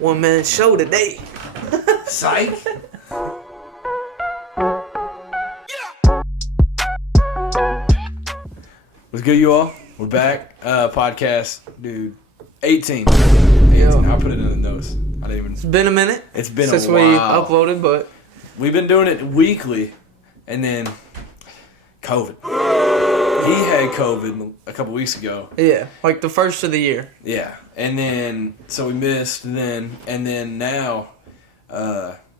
one-man show today. Psych. What's good, you all? We're back. Podcast, dude. 18. I'll put it in the notes. I didn't even. It's been a minute. It's been since a while. we uploaded, but we've been doing it weekly, and then COVID. He had COVID a couple weeks ago. Yeah, like the first of the year. Yeah, and then so we missed then, and then now,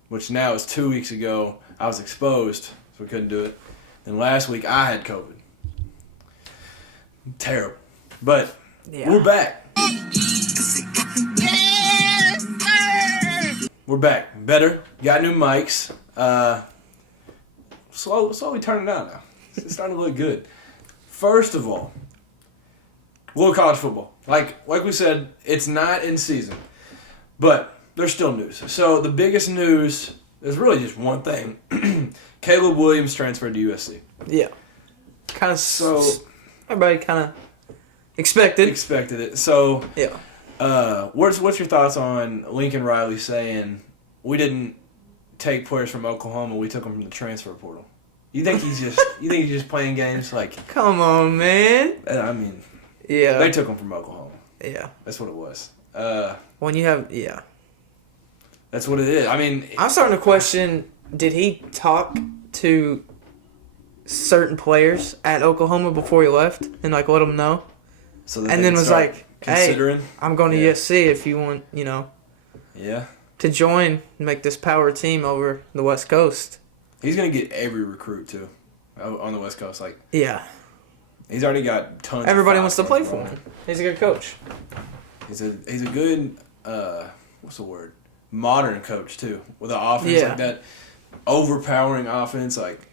which now is 2 weeks ago. I was exposed, so we couldn't do it. Then last week I had COVID. Terrible, but we're back. We're back. Better. Got new mics. Slowly turning it on now. It's starting to look good. First of all, little college football. Like we said, it's not in season, but there's still news. So the biggest news is really just one thing. Caleb Williams transferred to USC. Yeah. Kind of so. Everybody kind of expected it. So yeah. What's your thoughts on Lincoln Riley saying we didn't take players from Oklahoma, we took them from the transfer portal? You think he's just playing games? Like, come on, man. I mean, yeah, they took him from Oklahoma. Yeah, that's what it was. When you have that's what it is. I mean, I'm starting to question: did he talk to certain players at Oklahoma before he left and like let them know? So and then was like, considering, "Hey, I'm going to USC if you want, to join and make this power team over the West Coast." He's gonna get every recruit too, on the West Coast. Like, yeah, he's already got tons. Everybody wants to play for him. He's a good coach. He's a good what's the word? Modern coach too, with an offense like that, overpowering offense. Like,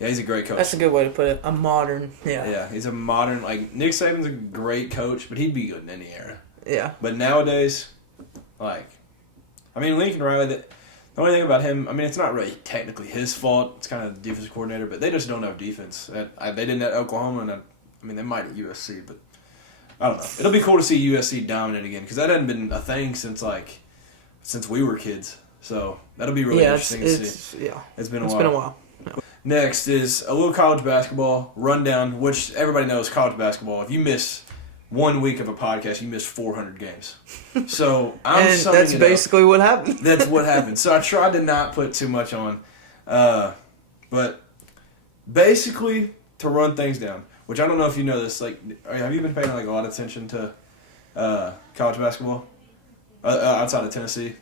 yeah, he's a great coach. That's a good way to put it. A modern, Yeah, he's a modern. Like, Nick Saban's a great coach, but he'd be good in any era. Yeah. But nowadays, Lincoln Riley. The only thing about him, it's not really technically his fault. It's kind of the defensive coordinator, but they just don't have defense. They didn't at Oklahoma, and they might at USC, but I don't know. It'll be cool to see USC dominant again because that hadn't been a thing since we were kids. So that'll be really interesting to see. Yeah, it's been a while. Yeah. Next is a little college basketball rundown, which everybody knows college basketball. If you miss 1 week of a podcast, you miss 400 games. So that's basically what happened. That's what happened. So I tried to not put too much on, but basically to run things down. Which I don't know if you know this. Like, have you been paying a lot of attention to college basketball outside of Tennessee,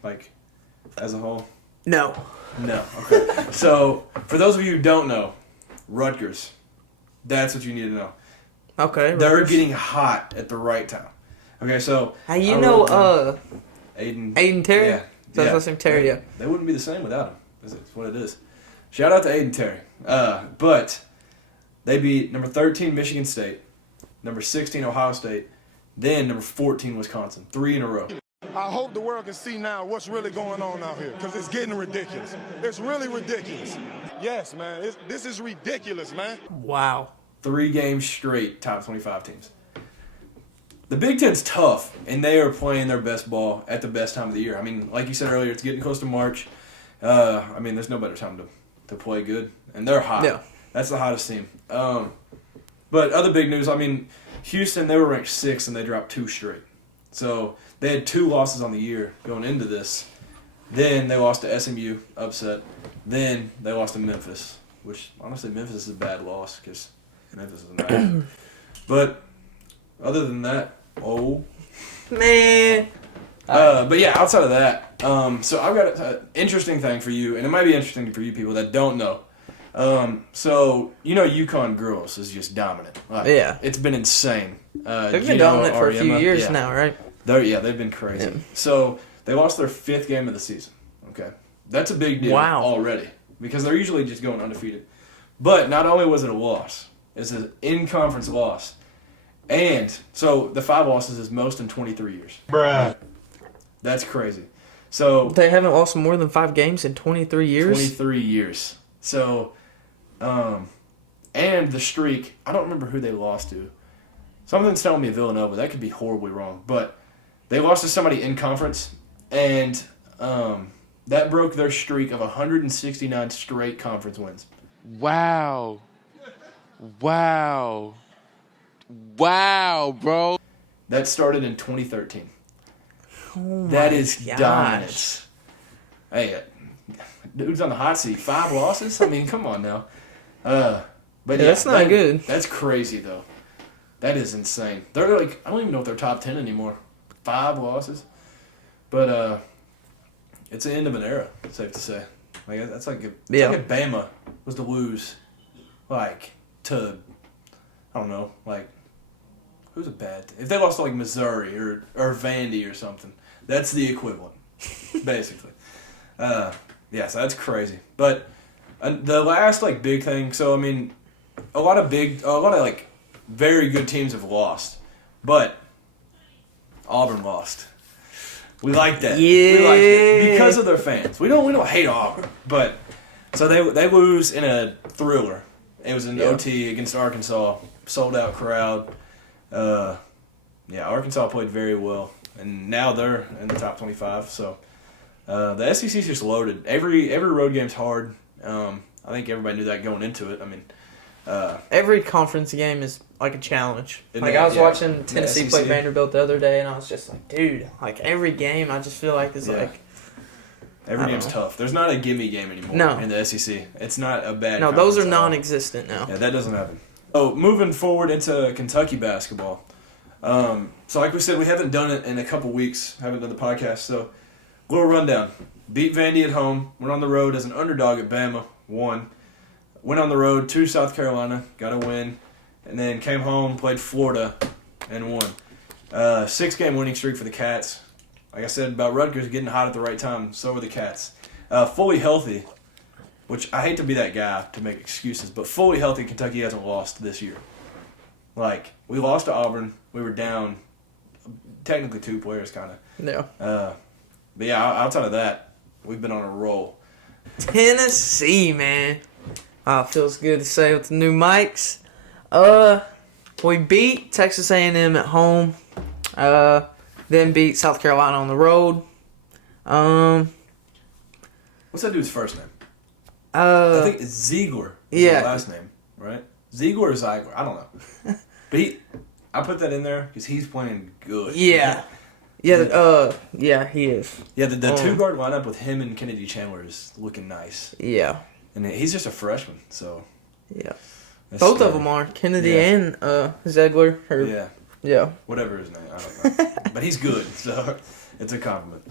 as a whole? No. Okay. So for those of you who don't know, Rodgers. That's what you need to know. Okay. They're getting hot at the right time. Okay, so Aiden Terry? Yeah. That's his name, Terry, yeah. They wouldn't be the same without him. That's what it is. Shout out to Aiden Terry. But they beat number 13 Michigan State, number 16 Ohio State, then number 14 Wisconsin. 3 in a row. I hope the world can see now what's really going on out here because it's getting ridiculous. It's really ridiculous. Yes, man. This is ridiculous, man. Wow. 3 games straight, top 25 teams. The Big Ten's tough, and they are playing their best ball at the best time of the year. Like you said earlier, it's getting close to March. There's no better time to play good, and they're hot. Yeah. That's the hottest team. But other big news, Houston, they were ranked 6th, and they dropped 2 straight. So they had 2 losses on the year going into this. Then they lost to SMU, upset. Then they lost to Memphis, which, honestly, Memphis is a bad loss because Memphis is nice. But other than that, man. But yeah, outside of that, so I've got an interesting thing for you, and it might be interesting for you people that don't know. So UConn girls is just dominant. It's been insane. They've been dominant for a few years now, right? They've been crazy. Yeah. So they lost their 5th game of the season. Okay, that's a big deal already because they're usually just going undefeated. But not only was it a loss, it's an in-conference loss. And so the 5 losses is most in 23 years. Bruh. That's crazy. So they haven't lost more than 5 games in 23 years? 23 years. So, and the streak, I don't remember who they lost to. Something's telling me Villanova. That could be horribly wrong. But they lost to somebody in conference, And that broke their streak of 169 straight conference wins. Wow, bro. That started in 2013. Oh That my is gosh. dominance. Hey, dude's on the hot seat. 5 losses? I mean, come on now. But yeah, that's not good. That's crazy, though. That is insane. They're like, I don't even know if they're top 10 anymore. 5 losses. But it's the end of an era, safe to say. Like that's like like if Bama was to lose, like to, I don't know, like who's a bad? If they lost to like Missouri or Vandy or something, that's the equivalent, basically. So that's crazy. But the last like big thing. So I mean, a lot of like very good teams have lost, but Auburn lost. We like that. Yeah. We like it because of their fans. We don't hate Auburn, but so they lose in a thriller. It was an OT against Arkansas, sold out crowd. Arkansas played very well, and now they're in the top 25. So the SEC's just loaded. Every road game's hard. I think everybody knew that going into it. I mean, every conference game is like a challenge. And Like then, I was watching Tennessee SEC. play Vanderbilt the other day, and I was just like, dude, like every game, I just feel like is like. Every I game's don't tough. There's not a gimme game ananymore No. in the SEC. It's not a bad. No, those are conference at all. non-existent now. Yeah, that doesn't happen. Oh, moving forward into Kentucky basketball. So like we said, we haven't done it in a couple weeks. Haven't done the podcast. So, little rundown. Beat Vandy at home. Went on the road as an underdog at Bama. Won. Went on the road to South Carolina. Got a win. And then came home, played Florida, and won. 6-game winning streak for the Cats. Like I said about Rodgers getting hot at the right time, so are the Cats. Fully healthy, which I hate to be that guy to make excuses, but fully healthy, Kentucky hasn't lost this year. Like, we lost to Auburn. We were down technically 2 players, kind of. Yeah. But yeah, outside of that, we've been on a roll. Tennessee, man. Feels good to say with the new mics. We beat Texas A&M at home. Then beat South Carolina on the road. What's that dude's first name? I I think it's Ziegler. Is yeah. his last name, right? Ziegler or Ziegler? I don't know. But I put that in there because he's playing good. Yeah. Yeah, he is. Yeah, the 2-guard lineup with him and Kennedy Chandler is looking nice. Yeah. And he's just a freshman, so. Yeah. that's Both scary. of them are. Kennedy Yeah. and Ziegler. Yeah. Yeah. Whatever his name, I don't know. But he's good, so it's a compliment.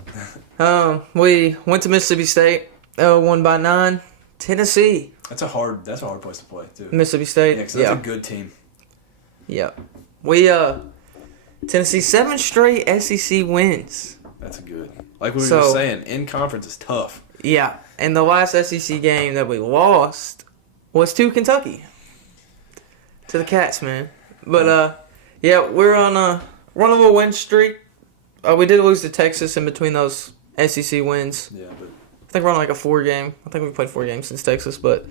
We went to Mississippi State. Won by 9. Tennessee. That's a hard place to play, too. Mississippi State. Yeah, 'cause that's a good team. Yeah. We, Tennessee, 7 straight SEC wins. That's good. Like we were just saying, in conference is tough. Yeah. And the last SEC game that we lost was to Kentucky. To the Cats, man. But, we're on a little win streak. We did lose to Texas in between those SEC wins. Yeah, but I think we're on like a 4-game. I think we've played 4 games since Texas, but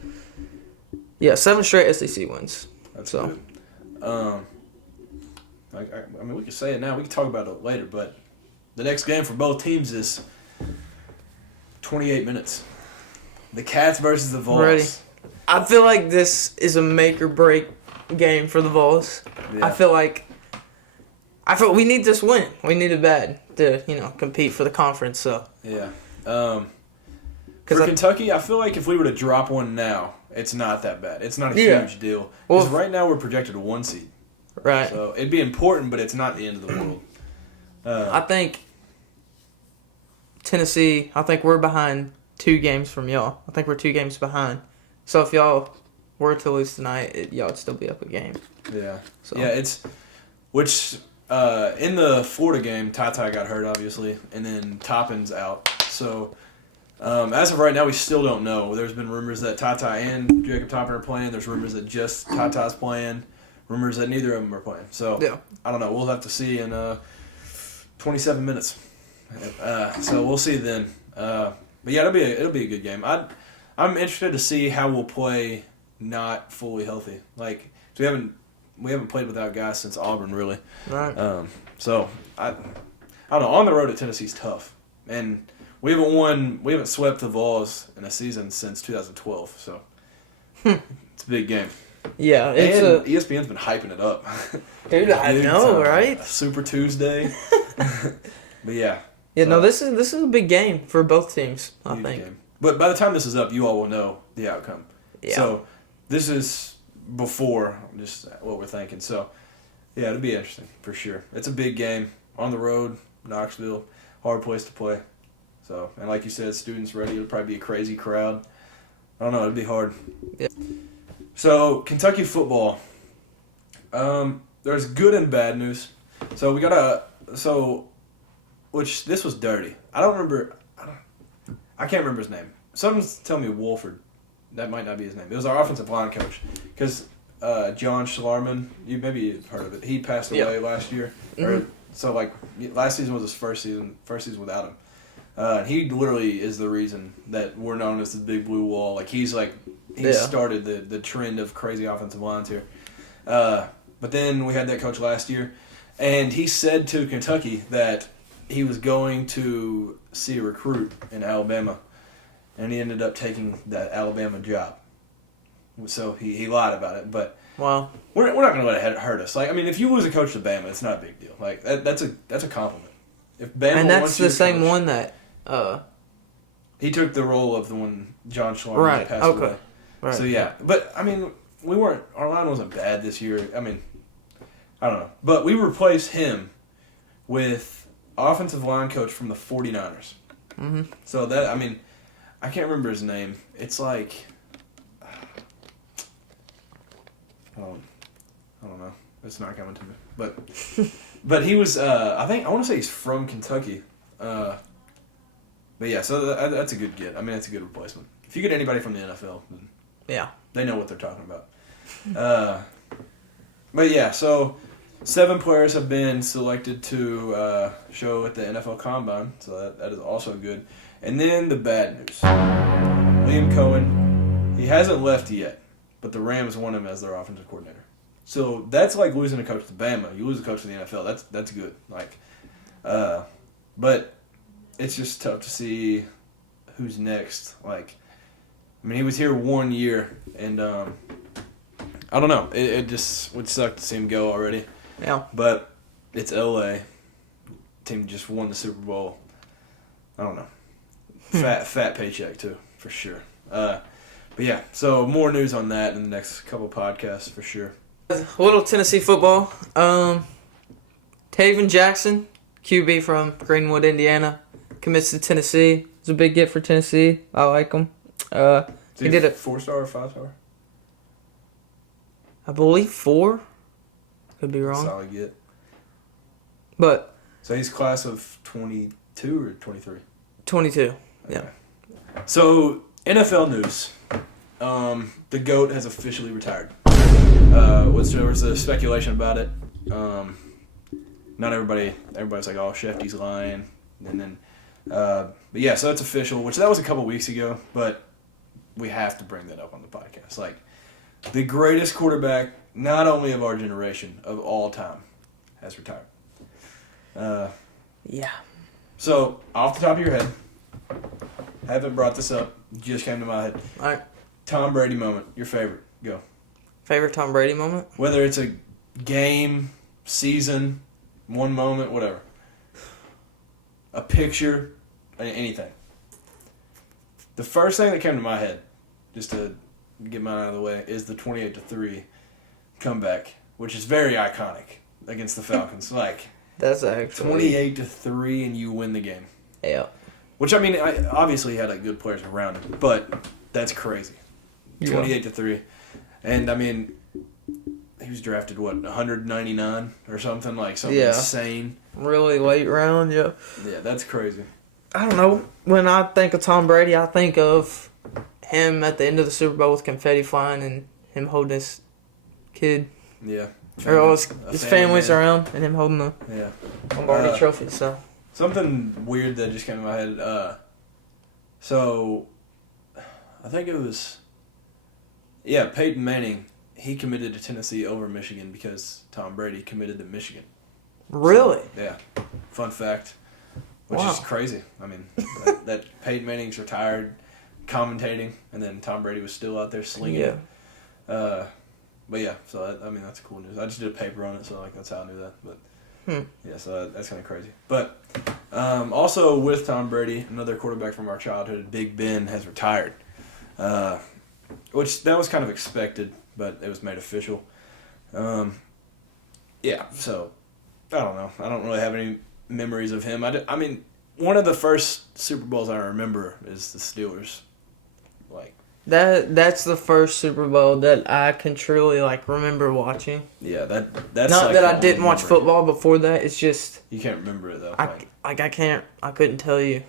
yeah, 7 straight SEC wins. that's So. good. I mean, we can say it now. We can talk about it later, but the next game for both teams is 28 minutes. The Cats versus the Vols. Ready. I feel like this is a make or break game for the Vols. Yeah. I feel we need this win. We need it bad to, compete for the conference. So Yeah. For Kentucky, I feel like if we were to drop one now, it's not that bad. It's not a huge deal. Because right now we're projected a 1 seed. right. So it'd be important, but it's not the end of the world. I think Tennessee. I think we're behind 2 games from y'all. I think we're 2 games behind. So if y'all were to lose tonight, y'all would still be up a game. Yeah. So. Yeah, in the Florida game, Ty got hurt, obviously, and then Toppin's out. So, as of right now, we still don't know. There's been rumors that Ty and Jacob Toppin are playing. There's rumors that just Ty's playing. Rumors that neither of them are playing. So, Yeah. I don't know. We'll have to see in 27 minutes. So we'll see then. But yeah, it'll be a good game. I'm interested to see how we'll play not fully healthy. Like, we haven't played without guys since Auburn, really. Right. So I don't know. On the road at Tennessee's tough. And we haven't swept the Vols in a season since 2012, so it's a big game. Yeah, it's and ESPN's been hyping it up. Dude, I know, right? Super Tuesday. But yeah. Yeah, so, no, this is a big game for both teams, I huge think. Game. But by the time this is up, you all will know the outcome. Yeah. So this is before just what we're thinking. So yeah, it'll be interesting for sure. It's a big game on the road, Knoxville, hard place to play. So, and like you said, students ready. It'll probably be a crazy crowd. I don't know. It'll be hard. Yeah. So Kentucky football. There's good and bad news. So we got which this was dirty. I can't remember his name. Someone's telling me Wolford. That might not be his name. It was our offensive line coach. Because John Schlarman, you maybe have heard of it. He passed away last year. Mm-hmm. So last season was his first season without him. And he literally is the reason that we're known as the Big Blue Wall. He started the trend of crazy offensive lines here. But then we had that coach last year, and he said to Kentucky that he was going to see a recruit in Alabama, and he ended up taking that Alabama job. So he lied about it, but wow, we're not going to let it hurt us. If you lose a coach to Bama, it's not a big deal. That's a compliment. If Bama and that's wants the your same coach, one that he took the role of the one John Schlarman passed away. Right. So yeah, but our line wasn't bad this year. I don't know, but we replaced him with offensive line coach from the 49ers. Mm-hmm. So that I can't remember his name. It's I don't know. It's not coming to me. But he was I want to say he's from Kentucky. But yeah, so that's a good get. That's a good replacement. If you get anybody from the NFL, then yeah, they know what they're talking about. But yeah, so 7 players have been selected to show at the NFL Combine, so that is also good. And then the bad news. Liam Cohen, he hasn't left yet, but the Rams want him as their offensive coordinator. So that's like losing a coach to Bama. You lose a coach to the NFL. That's good. But it's just tough to see who's next. He was here 1 year, and I don't know. It just would suck to see him go already. Yeah. But it's LA. Team just won the Super Bowl. I don't know. Fat paycheck too, for sure. But yeah, so more news on that in the next couple podcasts for sure. A little Tennessee football. Taven Jackson, QB from Greenwood, Indiana, commits to Tennessee. It's a big get for Tennessee. I like him. He did it 4-star or 5-star? I believe 4. Could be wrong. Solid get. But So he's class of 22 or 23? 22. Yeah. Okay. So NFL news. The GOAT has officially retired. There was a speculation about it. Not everybody's like, oh, Shefty's lying. And then, but yeah, so it's official, which that was a couple weeks ago, but we have to bring that up on the podcast. The greatest quarterback, not only of our generation, of all time, has retired. Yeah. So, off the top of your head, haven't brought this up, just came to my head. All right. Tom Brady moment, your favorite. Go. Favorite Tom Brady moment? Whether it's a game, season, one moment, whatever. A picture, anything. The first thing that came to my head, just to get mine out of the way, is the 28-3 comeback, which is very iconic against the Falcons. That's actually 28-3 and you win the game. Yeah. Which I obviously he had good players around him, but that's crazy. 28-3, and he was drafted 199 or something insane. Really late round, yeah. Yeah, that's crazy. I don't know. When I think of Tom Brady, I think of him at the end of the Super Bowl with confetti flying and him holding his kid. Yeah. Or all his family's around and him holding the Lombardi trophy. So something weird that just came to my head. So I think it was Peyton Manning. He committed to Tennessee over Michigan because Tom Brady committed to Michigan. really, So, yeah. Fun fact. which is crazy. I mean, that Peyton Manning's retired commentating, and then Tom Brady was still out there slinging. Yeah. But yeah, so I mean that's cool news. I just did a paper on it, so like that's how I knew that. But yeah, so that's kind of crazy. But also with Tom Brady, another quarterback from our childhood, Big Ben, has retired, which that was kind of expected, but it was made official. Yeah, so I don't know. I don't really have any memories of him. I mean, one of the first Super Bowls I remember is the Steelers. Like that's the first Super Bowl that I can truly like remember watching. Yeah, that's not like that I didn't watch football before that. It's just you can't remember it though. I couldn't tell you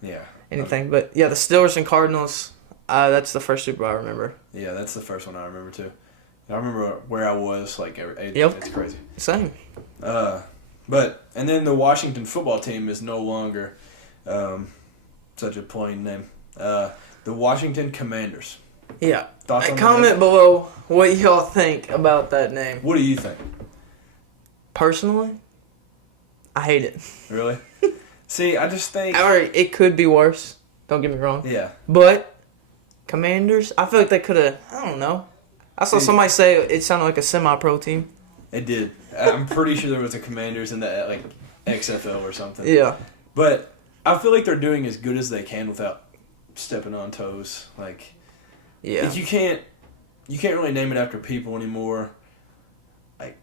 yeah anything. But yeah, the Steelers and Cardinals. That's the first Super Bowl I remember. Yeah, that's the first one I remember too. I remember where I was like. Yep. It's crazy. Same. And then the Washington football team is no longer such a plain name. The Washington Commanders. Yeah. Thoughts on comment below what y'all think about that name. What do you think? Personally, I hate it. Really? See, I just think... Alright, it could be worse. Don't get me wrong. Yeah. But, Commanders, I feel like they could have... I don't know. I saw somebody say it sounded like a semi-pro team. It did. I'm pretty sure there was a Commanders in the like XFL or something. Yeah. But I feel like they're doing as good as they can without stepping on toes. Like, yeah, you can't really name it after people anymore. Like,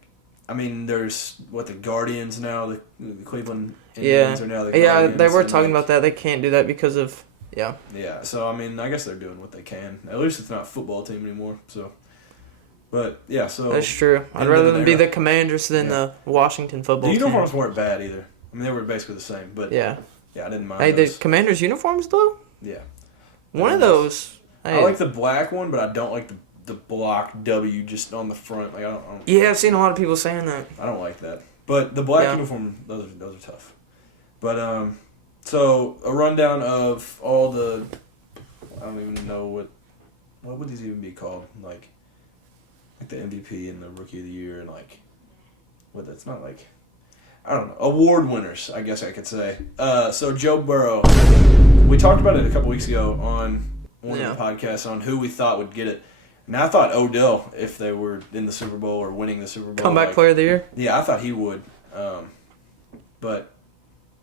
I mean, there's the Guardians now, the Cleveland Indians are now the Guardians. Yeah, they were talking about that. They can't do that because of Yeah. So I mean, I guess they're doing what they can. At least it's not a football team anymore. So. But, yeah, so... That's true. I'd rather them be the Commanders than the Washington football team. The uniforms weren't bad either. I mean, they were basically the same, but... Yeah. Yeah, I didn't mind those. The Commanders uniforms, though? Yeah. One of those... I like the black one, but I don't like the block W just on the front. Like I don't. Yeah, I've seen a lot of people saying that. I don't like that. But the black uniform, those are tough. But, so, a rundown of all the... I don't even know what would these even be called? Like the MVP and the Rookie of the Year and that's not like, I don't know, award winners, I guess I could say. So Joe Burrow, we talked about it a couple weeks ago on one of the podcasts on who we thought would get it. And I thought Odell, if they were in the Super Bowl or winning the Super Bowl. Comeback Player of the Year? Yeah, I thought he would. But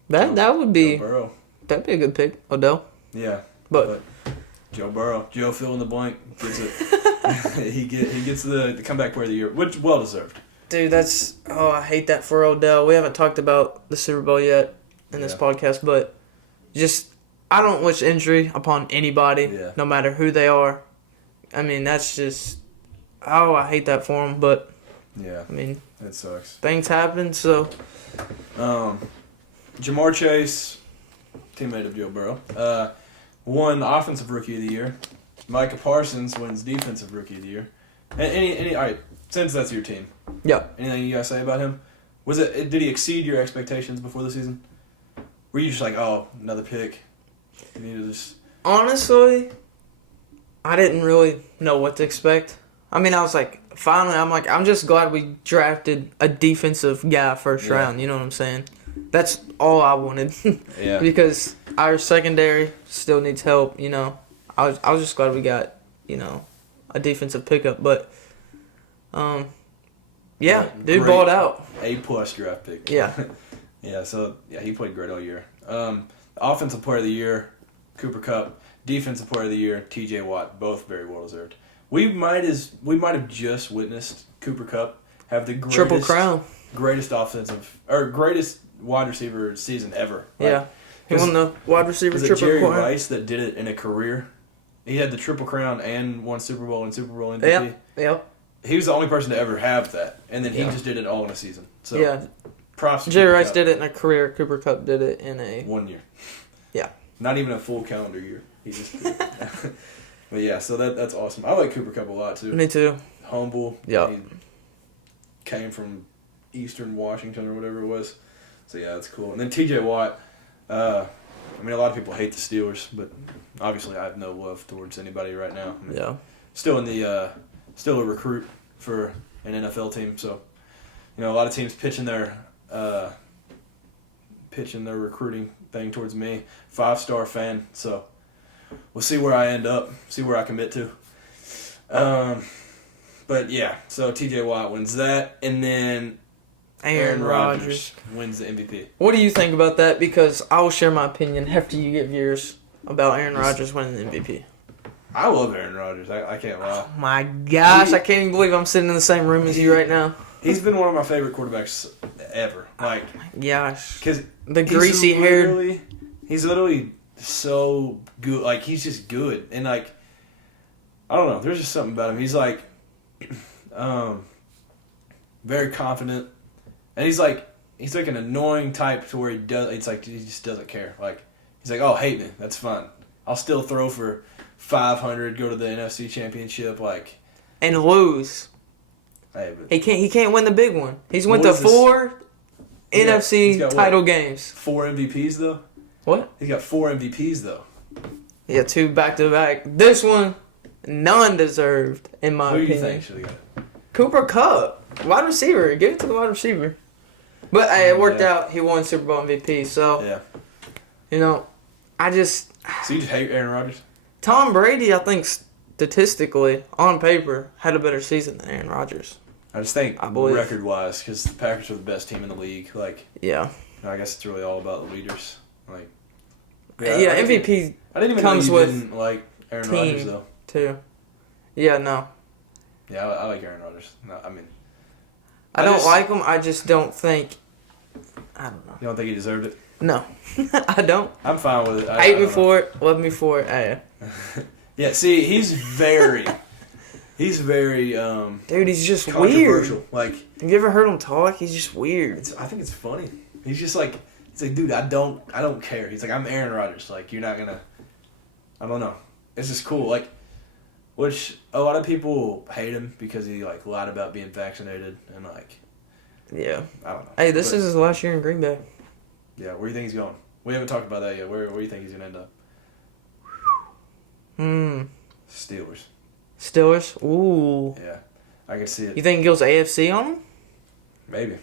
that would be, Joe Burrow. That'd be a good pick, Odell. Yeah. But Joe Burrow, Joe fill in the blank, gets it. he gets the comeback player of the year, which well deserved. Dude, I hate that for Odell. We haven't talked about the Super Bowl yet in this podcast, but I don't wish injury upon anybody, no matter who they are. I mean, that's just, I hate that for him, but I mean, it sucks. Things happen, so. Jamar Chase, teammate of Joe Burrow, won Offensive Rookie of the Year. Micah Parsons wins Defensive Rookie of the Year. And all right, since that's your team. Yeah. Anything you guys say about him? Did he exceed your expectations before the season? Were you just like, oh, another pick? You need to just... Honestly, I didn't really know what to expect. I mean, I was like, finally, I'm just glad we drafted a defensive guy first round. You know what I'm saying? That's all I wanted. Because our secondary still needs help, you know. I was just glad we got, you know, a defensive pickup. But, dude balled out. A+ draft pick. Yeah. He played great all year. Offensive Player of the Year, Cooper Kupp. Defensive Player of the Year, T.J. Watt. Both very well deserved. We might have just witnessed Cooper Kupp have the greatest Triple Crown, greatest wide receiver season ever. He won the wide receiver Triple Jerry Crown. Rice that did it in a career. He had the Triple Crown and won Super Bowl and Super Bowl MVP. Yep. He was the only person to ever have that, and then he just did it all in a season. So props to Jerry Cooper Rice Kupp. did it in a career. Cooper Kupp did it in a 1 year. Yeah. Not even a full calendar year. He just did it. But yeah, so that's awesome. I like Cooper Kupp a lot too. Me too. Humble. Yeah. He came from Eastern Washington or whatever it was. So yeah, that's cool. And then T.J. Watt. A lot of people hate the Steelers, but obviously I have no love towards anybody right now. Still still a recruit for an NFL team, so a lot of teams pitching their pitching their recruiting thing towards me. 5-star fan, so we'll see where I end up, see where I commit to. But yeah, so T.J. Watt wins that, and then Aaron Rodgers wins the MVP. What do you think about that? Because I will share my opinion after you give yours about Aaron Rodgers winning the MVP. I love Aaron Rodgers. I can't lie. Oh my gosh, I can't even believe I'm sitting in the same room as you right now. He's been one of my favorite quarterbacks ever. Like, gosh, because the greasy hair. He's literally so good. Like, he's just good, and like, I don't know. There's just something about him. He's like, very confident, and he's like an annoying type to where he just doesn't care. Like, he's like, oh, hate me, that's fine. I'll still throw for 500, go to the NFC Championship, like, and lose. Hey, but He can't win the big one. He's went to 4 NFC title games. 4 MVPs though. What? He's got 4 MVPs though. Yeah, 2 back to back. This one, none deserved in my opinion. Who do you think should have got it? Cooper Kupp, wide receiver. Give it to the wide receiver. But hey, it worked out. He won Super Bowl MVP. So yeah, I just. So you just hate Aaron Rodgers? Tom Brady, I think statistically, on paper, had a better season than Aaron Rodgers. I just think I believe. record-wise, because the Packers are the best team in the league. Like, yeah, I guess it's really all about the leaders. Like, yeah, MVP. I didn't even comes know you with didn't like Aaron team Rodgers though. Too. Yeah, no. Yeah, I like Aaron Rodgers. No, I mean, I don't like him. I just don't think. I don't know. You don't think he deserved it? No, I don't. I'm fine with it. Hate me for it, love me for it. Hey. Yeah, see, he's very, dude, he's just controversial. weird. Like, have you ever heard him talk? He's just weird. I think it's funny. He's just like, dude, I don't care. He's like, I'm Aaron Rodgers. Like, you're not gonna. I don't know. It's just cool. Like, which a lot of people hate him because he like lied about being vaccinated and like. Yeah. I don't know. Hey, this is his last year in Green Bay. Yeah, where do you think he's going? We haven't talked about that yet. Where do you think he's gonna end up? Steelers. Steelers? Ooh. Yeah, I can see it. You think he goes AFC on him? Maybe.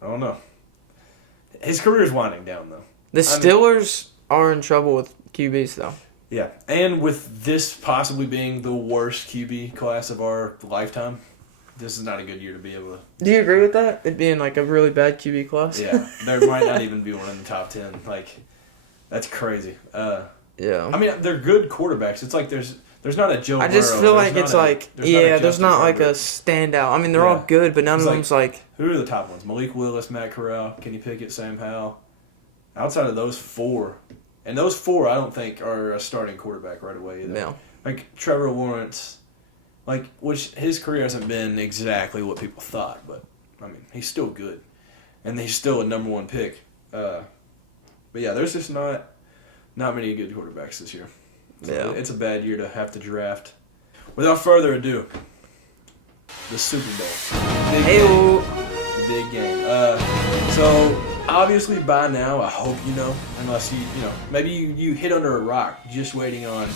I don't know. His career's winding down, though. The Steelers are in trouble with QBs, though. Yeah, and with this possibly being the worst QB class of our lifetime, this is not a good year to be able to... Do you agree with that? It being like a really bad QB class? Yeah, there might not even be one in the top 10. Like, that's crazy. Yeah. I mean, they're good quarterbacks. It's like there's not a Joe Burrow. I just feel like it's like, there's not like a Herbert. standout. I mean, they're all good, but none of them's like... Who are the top ones? Malik Willis, Matt Corral, Kenny Pickett, Sam Howell. Outside of those 4, and those 4 I don't think are a starting quarterback right away either. No. Like Trevor Lawrence, like, which his career hasn't been exactly what people thought, but I mean, he's still good. And he's still a number 1 pick. But yeah, there's just not many good quarterbacks this year. So Yeah. It's a bad year to have to draft. Without further ado, the Super Bowl. The big game. So, obviously by now, I hope you know, unless maybe you hit under a rock just waiting on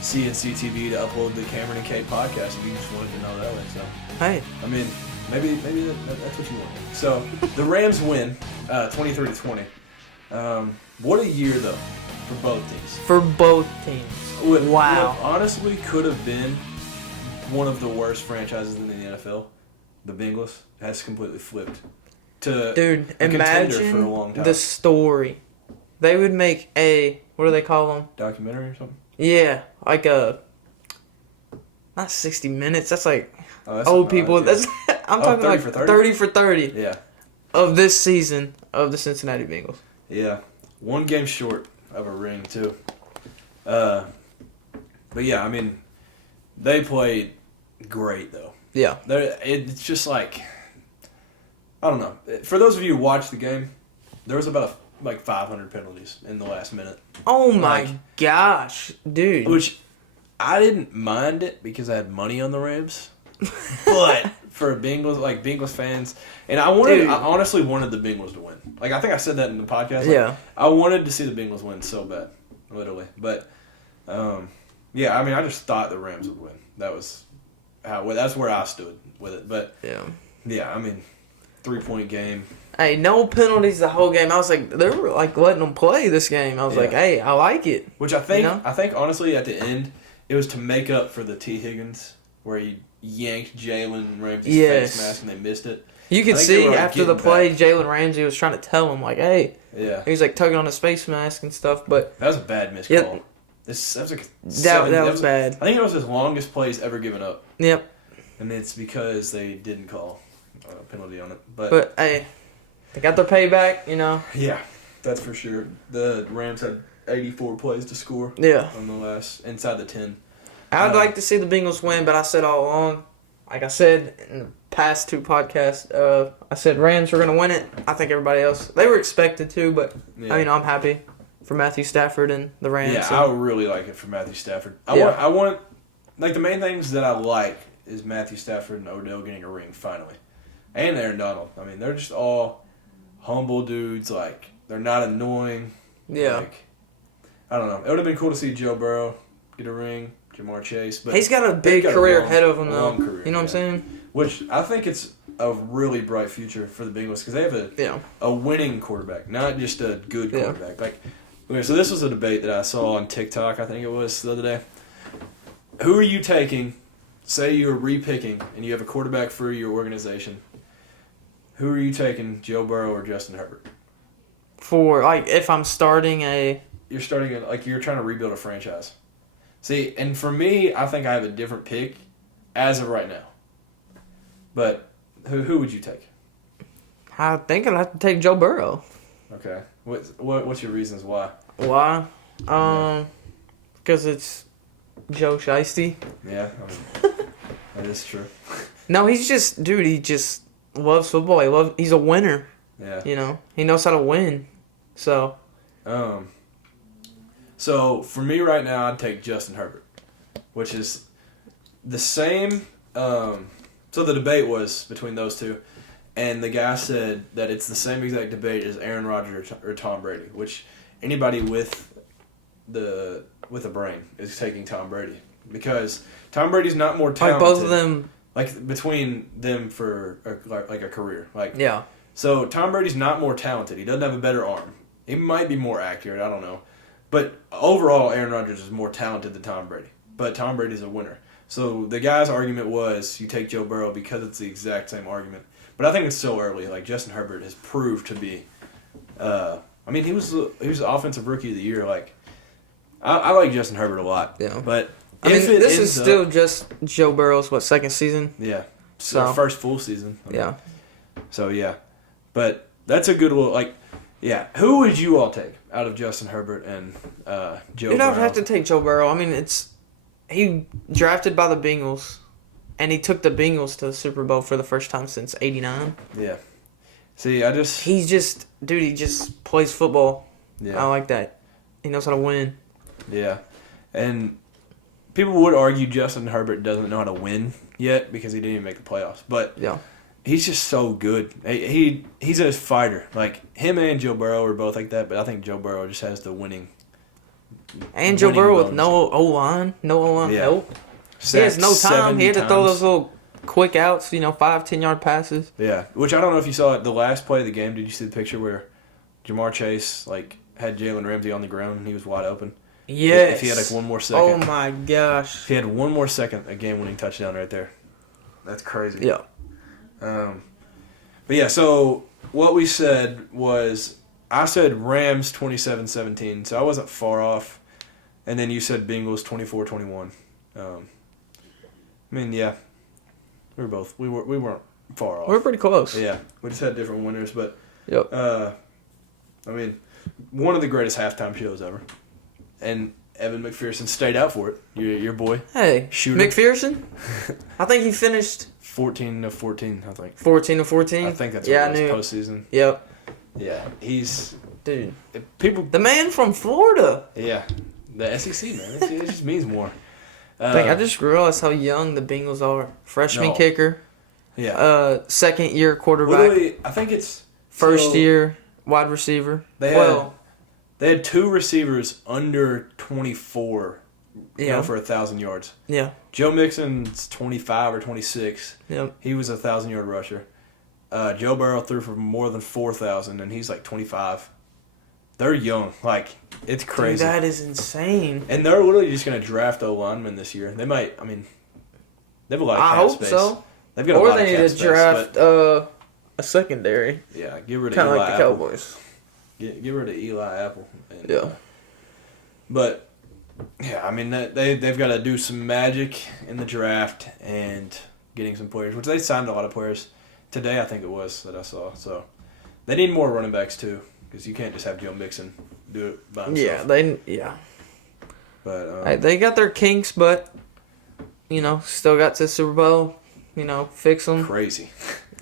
CNC TV to upload the Cameron and Cade podcast, and you just wanted to know that way. So, Hey. I mean, maybe that's what you want. So, the Rams win 23-20. What a year, though, for both teams. For both teams. Wow. What honestly could have been one of the worst franchises in the NFL, the Bengals, has completely flipped to Dude, a contender for a long imagine time. the story. They would make what do they call them? Documentary or something? Yeah, like not 60 Minutes. That's like That's old something people. like that. That's I'm talking 30 like for 30? 30 for 30 Yeah. of this season of the Cincinnati Bengals. Yeah. One game short of a ring, too. But yeah, I mean, they played great, though. Yeah. It's just like, I don't know. For those of you who watched the game, there was about 500 penalties in the last minute. Oh my gosh, dude. Which I didn't mind it because I had money on the Rams. But for Bengals fans, and I honestly wanted the Bengals to win. Like, I think I said that in the podcast. Yeah. I wanted to see the Bengals win so bad, literally. But yeah, I mean, I just thought the Rams would win. That's where I stood with it. But Yeah. yeah, I mean, 3-point game. Hey, no penalties the whole game. I was like, they were like letting them play this game. I was like, hey, I like it. Which I think honestly at the end it was to make up for the T. Higgins where he yanked Jalen Ramsey's face mask and they missed it. You could see after the play, Jalen Ramsey was trying to tell him like, hey, he was like tugging on his face mask and stuff. But that was a bad missed call. That was like that was bad. I think it was his longest plays ever given up. Yep. And it's because they didn't call a penalty on it. But hey, they got their payback, you know. Yeah, that's for sure. The Rams had 84 plays to score. Yeah. On the last inside the 10. I'd like to see the Bengals win, but I said all along, like I said in the past 2 podcasts, I said Rams were going to win it. I think everybody else, they were expected to, but I'm happy for Matthew Stafford and the Rams. Yeah, I really like it for Matthew Stafford. I want like the main things that I like is Matthew Stafford and Odell getting a ring finally, and Aaron Donald. I mean, they're just all humble dudes. Like they're not annoying. Yeah. Like, I don't know. It would have been cool to see Joe Burrow get a ring, Jamar Chase, but he's got a big career ahead of him though. Career, you know what I'm saying? Which I think it's a really bright future for the Bengals because they have a winning quarterback, not just a good quarterback. Like, okay, so this was a debate that I saw on TikTok. I think it was the other day. Who are you taking? Say you're re-picking and you have a quarterback for your organization. Who are you taking, Joe Burrow or Justin Herbert? For like, if I'm starting you're trying to rebuild a franchise. See, and for me, I think I have a different pick as of right now. But who would you take? I think I'd have to take Joe Burrow. Okay. What's your reasons why? Why? Because it's Joe Shiesty. Yeah, that is true. No, he's just, dude, he just loves football. He's a winner. Yeah. You know, he knows how to win. So. So for me right now, I'd take Justin Herbert, which is the same. So the debate was between those two, and the guy said that it's the same exact debate as Aaron Rodgers or Tom Brady, which anybody with a brain is taking Tom Brady because Tom Brady's not more talented. Like both of them. Like between them for a career. Yeah. So Tom Brady's not more talented. He doesn't have a better arm. He might be more accurate. I don't know. But overall, Aaron Rodgers is more talented than Tom Brady. But Tom Brady's a winner. So the guy's argument was you take Joe Burrow because it's the exact same argument. But I think it's so early. Like Justin Herbert has proved to be. He was the offensive rookie of the year. Like I like Justin Herbert a lot. Yeah. But this is still just Joe Burrow's second season. Yeah. So first full season. So yeah, but that's a good one. Who would you all take out of Justin Herbert and Joe Burrow? You'd have to take Joe Burrow. I mean, he drafted by the Bengals, and he took the Bengals to the Super Bowl for the first time since '89. Yeah. See, he just plays football. Yeah. I like that. He knows how to win. Yeah, and people would argue Justin Herbert doesn't know how to win yet because he didn't even make the playoffs. But he's just so good. He's a fighter. Like him and Joe Burrow are both like that, but I think Joe Burrow just has the winning. And Joe Burrow with no O-line help. He has no time. He had to throw those little quick outs, 5-10 yard passes. Yeah, which I don't know if you saw it the last play of the game. Did you see the picture where Jamar Chase had Jalen Ramsey on the ground and he was wide open? Yes. If he had one more second. Oh my gosh. If he had one more second, a game-winning touchdown right there. That's crazy. Yeah. But yeah, so what we said was, I said Rams 27-17, so I wasn't far off. And then you said Bengals 24-21. We weren't far off. We're pretty close. Yeah, we just had different winners, but yep. One of the greatest halftime shows ever. And Evan McPherson stayed out for it. Your boy. Hey, Shooter. McPherson? I think he finished 14-14, I think. 14-14? I think that's what it was, postseason. Yep. Yeah, he's... Dude. The man from Florida. Yeah. The SEC, man. It just means more. I just realized how young the Bengals are. Freshman kicker. Yeah. Second year quarterback. Literally, I think it's... First year wide receiver. They had 2 receivers under 24 for 1,000 yards. Yeah. Joe Mixon's 25 or 26. Yep. He was a 1,000-yard rusher. Joe Burrow threw for more than 4,000, and he's like 25. They're young. Like, it's crazy. Dude, that is insane. And they're literally just going to draft O-linemen this year. They might, I mean, they have a lot of cap I hope space. so. They've got a Or lot they of need cap to space, draft but, a secondary. yeah, get rid of Kind of Eli like the Apple. Cowboys. Get rid of Eli Apple. And, Yeah. But, yeah, I mean, they've got to do some magic in the draft and getting some players, which they signed a lot of players today, I think it was, that I saw. So, they need more running backs, too, because you can't just have Joe Mixon do it by himself. But they got their kinks, but, still got to the Super Bowl, fix them. Crazy.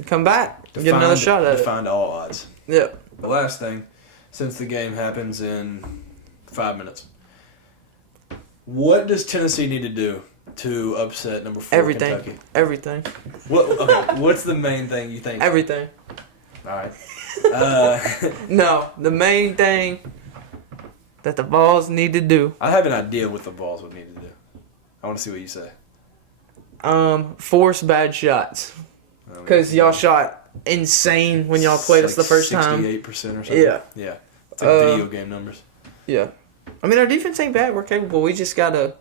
Come back. Get another shot at it. Find all odds. Yeah. The last thing, since the game happens in 5 minutes, what does Tennessee need to do to upset number 4 Everything. Kentucky? Everything. What's the main thing you think? Everything. All right. No, the main thing that the Vols need to do. I have an idea what the Vols would need to do. I want to see what you say. Force bad shots. Because y'all shot insane when y'all played us the first time. 68% or something. Yeah. Yeah. It's like video game numbers. Yeah. I mean, our defense ain't bad. We're capable. We just got to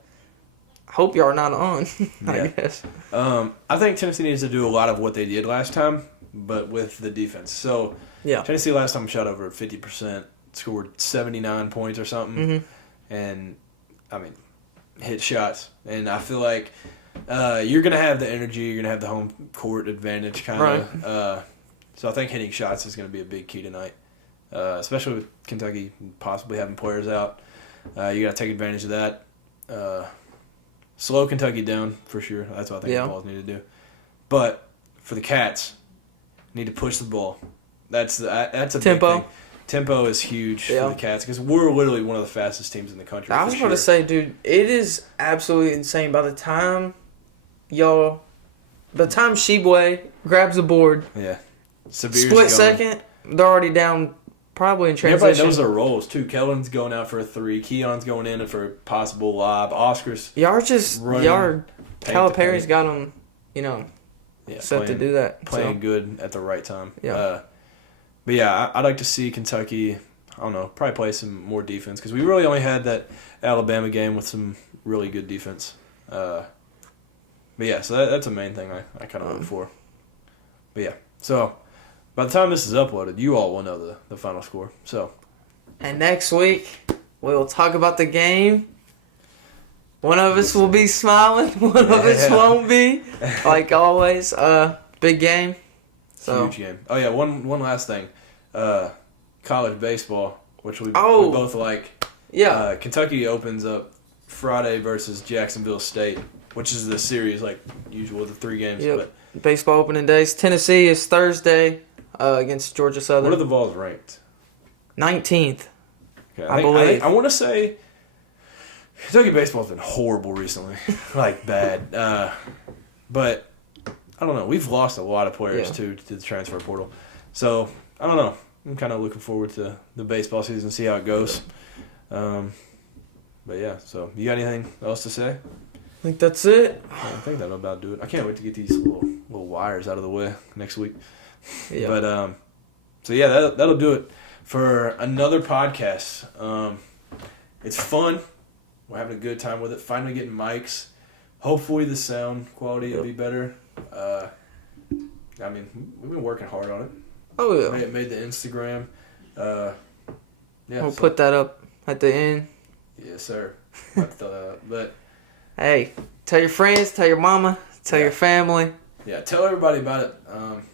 hope y'all are not on, I guess. I think Tennessee needs to do a lot of what they did last time, but with the defense. So, Yeah. Tennessee last time shot over 50%, scored 79 points or something, and, I mean, hit shots. And I feel like you're going to have the energy, you're going to have the home court advantage kind of. Right. So I think hitting shots is going to be a big key tonight, especially with Kentucky possibly having players out. You got to take advantage of that. Slow Kentucky down for sure. That's what I think the Vols need to do. But for the Cats, need to push the ball. That's a Tempo. big thing. Tempo is huge for the Cats because we're literally one of the fastest teams in the country. I was going to say, dude, it is absolutely insane. By the time Sheboy grabs the board, Severe's split second, they're already down probably in transition. Everybody knows their roles, too. Kellen's going out for a 3. Keon's going in for a possible lob. Oscar's Calipari's got them, set to do that. Playing good at the right time. Yeah. But yeah, I'd like to see Kentucky, I don't know, probably play some more defense because we really only had that Alabama game with some really good defense. But yeah, so that's the main thing I kind of look for. But yeah, so by the time this is uploaded, you all will know the final score. So, and next week we'll talk about the game. One of us will be smiling, one of us won't be. Like always, big game. So. Huge game. Oh yeah, one last thing. College baseball, which we both like. Yeah. Kentucky opens up Friday versus Jacksonville State, which is the series like usual, the 3 games. Yep. But baseball opening days. Tennessee is Thursday against Georgia Southern. What are the Vols ranked? 19th. Okay, I believe. I want to say Kentucky baseball's been horrible recently, like bad. But I don't know. We've lost a lot of players too to the transfer portal, so I don't know. I'm kind of looking forward to the baseball season, see how it goes. But yeah, so you got anything else to say? I think that's it. I think that'll about do it. I can't wait to get these little wires out of the way next week. Yeah. But so yeah, that'll do it for another podcast. It's fun. We're having a good time with it. Finally getting mics. Hopefully the sound quality will be better. I mean, we've been working hard on it. Oh yeah. Made the Instagram. We'll put that up at the end. Yes, sir. But hey, tell your friends, tell your mama, tell your family. Yeah, tell everybody about it.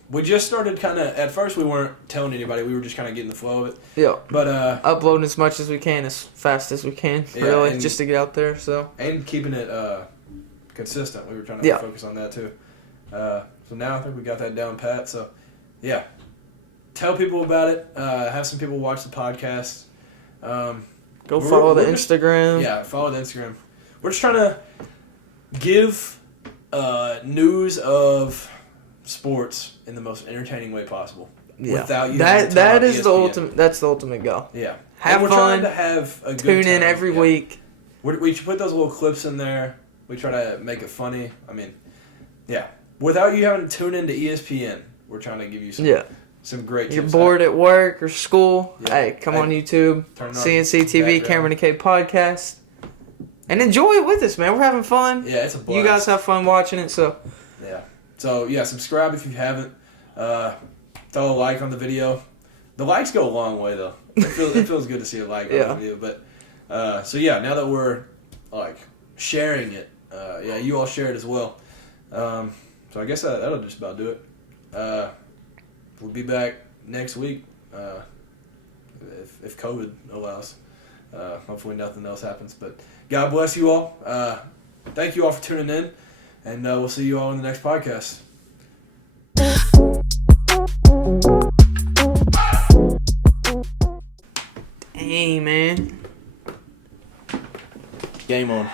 We just started kind of, at first we weren't telling anybody, we were just kind of getting the flow of it. Yeah. But uploading as much as we can, as fast as we can, really, just to get out there. So. And keeping it consistent. We were trying to focus on that too. So now I think we got that down pat. So, yeah. Tell people about it. Have some people watch the podcast. Go follow the Instagram. Yeah, follow the Instagram. We're just trying to give news of sports in the most entertaining way possible. Yeah. Without you that is the ultimate. That's the ultimate goal. Yeah. Have we're fun. Trying to have a good Tune time. in every week. We should put those little clips in there. We try to make it funny. I mean, yeah. Without you having to tune into ESPN we're trying to give you some great tips. You're bored at work or school. Yeah. Hey, come on YouTube. Turn on CNC TV, background. Cameron and Cade Podcast. And enjoy it with us, man. We're having fun. Yeah, it's a blast. You guys have fun watching it, so. Yeah. So, yeah, subscribe if you haven't. Throw a like on the video. The likes go a long way, though. It feels good to see a like on the video. But, so, yeah, now that we're, like, sharing it, you all share it as well. So I guess that'll just about do it. We'll be back next week if COVID allows. Hopefully nothing else happens. But God bless you all. Thank you all for tuning in, and we'll see you all in the next podcast. Dang, man. Game on.